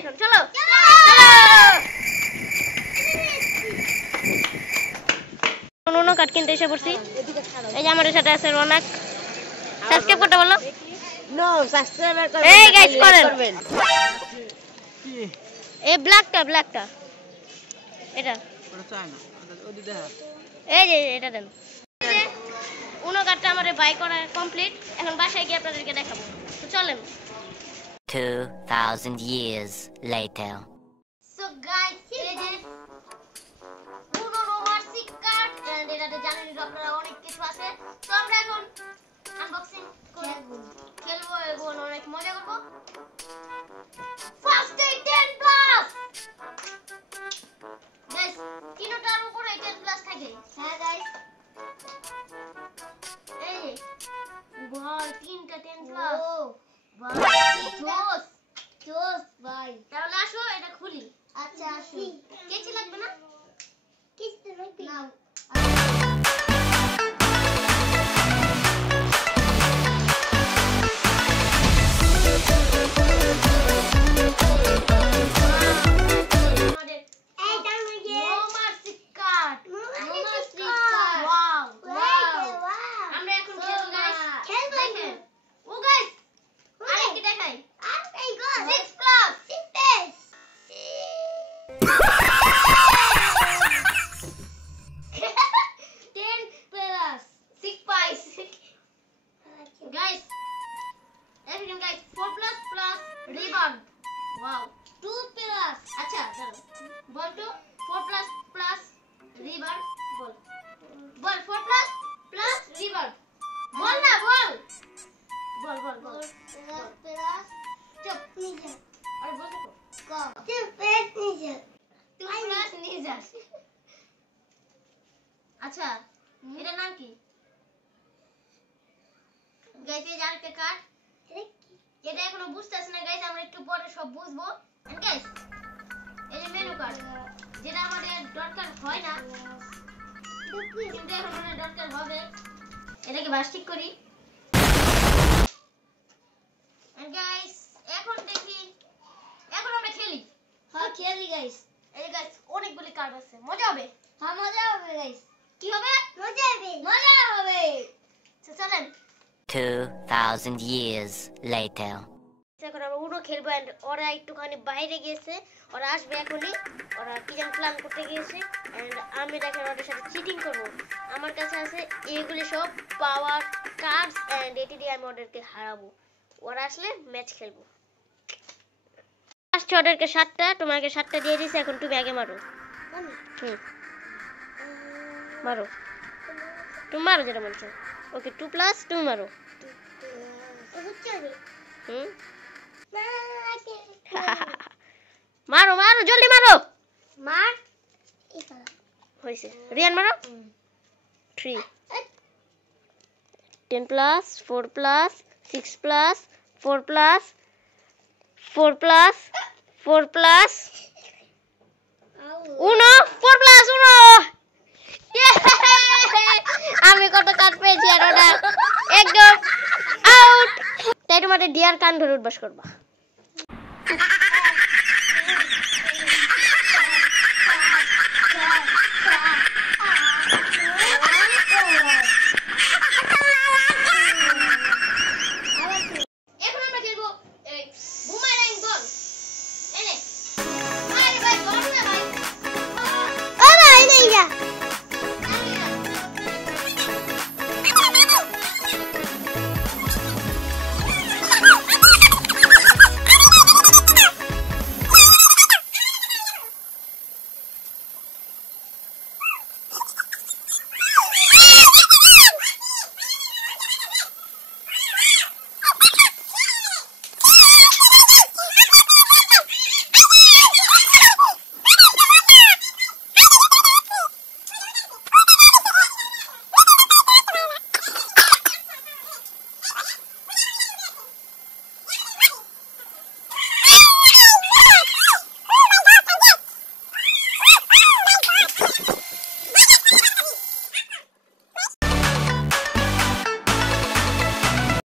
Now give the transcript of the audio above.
এখন চলো নুনো কাট কিনতে এসে পড়ছি। এই যে আমাদের সাথে আছে রৌনক। সাবস্ক্রাইব করতে বলো। নো সাবস্ক্রাইব করবেন। এই গাইস করেন কি এই ব্ল্যাকটা এটা ওটা চাই না ওদি দেখা এই যে এটা দেন। উনো কাটটা আমাদের বাই করা কমপ্লিট। এখন বাসায় গিয়ে আপনাদেরকে দেখাবো। তো চলেন। 2000 years later. So guys, এই যে উনো রোমান্টিক কার্ড এন্ড এটাতে জানেন আপনারা অনেক কিছু আছে। তো আমরা এখন আনবক্সিং খেলবো এবং অনেক মজা করব। ফার্স্ট ডে 10 প্লাস গাইস, তিনটার উপরে 10 প্লাস থাকে। হ্যাঁ গাইস, এই ভাই তিনটা 10 প্লাস। ভাই জোস ভাই। তাহলে আসো এটা খুলি। আচ্ছা আসো। কেচি লাগবে না? কেচি লাগবে না। Guys, everything guys, 4 plus ribbon. Wow, 2 plus. अच्छा चलो, बोल तो 4 plus ribbon. बोल 4 plus ribbon. बोल ना बोल. बोल 4 plus. चुप नीचे. अरे बोल देखो. कौन? 2 plus नीचे. 2 plus नीचे. अच्छा, मेरा नाम की? গাইস এই জানতে কাট এটা এখনো বুঝতাছ না গাইস, আমরা একটু পরে সব বুঝবো। এন্ড গাইস এই যে মেনু কার্ড যেটা আমাদের দরকার হয় না কিন্তু এখন আমাদের দরকার হবে। এটাকে বাস ঠিক করি। এন্ড গাইস এখন দেখি, এখন আমরা খেলি। হ্যাঁ খেলি গাইস। এই যে গাইস অনেকগুলো কার্ড আছে, মজা হবে। হ্যাঁ মজা হবে গাইস। কি হবে? মজা হবে। মজা হবে। চলেন। 2000 years later. এখন আমরা উনো খেলবো এন্ড ওরা একটুখানি বাইরে গিয়েছে, ওরা আসবে এখনই। ওরা কি যেন প্ল্যান করতে গিয়েছে এন্ড আমি দেখেন ওদের সাথে চিটিং করব। আমার কাছে আছে এগুলি সব পাওয়ার কার্ডস এন্ড এটি দিয়ে আমি ওদেরকে হারাবো। ওরা আসলে ম্যাচ খেলবো। ফার্স্ট ওদেরকে 7টা, তোমাকে 7টা দিয়ে দিয়েছে। এখন তুমি আগে মারো। মারো, তুমি মারো যেটা বলছো। ওকে 2 প্লাস তুমি মারো। মারো মারো জলদি মারো। মার হইছে। রিয়ান মারো। 3 10 plus 4 plus 6 plus 4 plus 4 plus 4 plus 1 4 plus 1। আমি কত কাট পেয়েছি আর ওটা একদম আউট। তাই তোমাদের ডিয়ার কান ধরে উঠবাস করবা।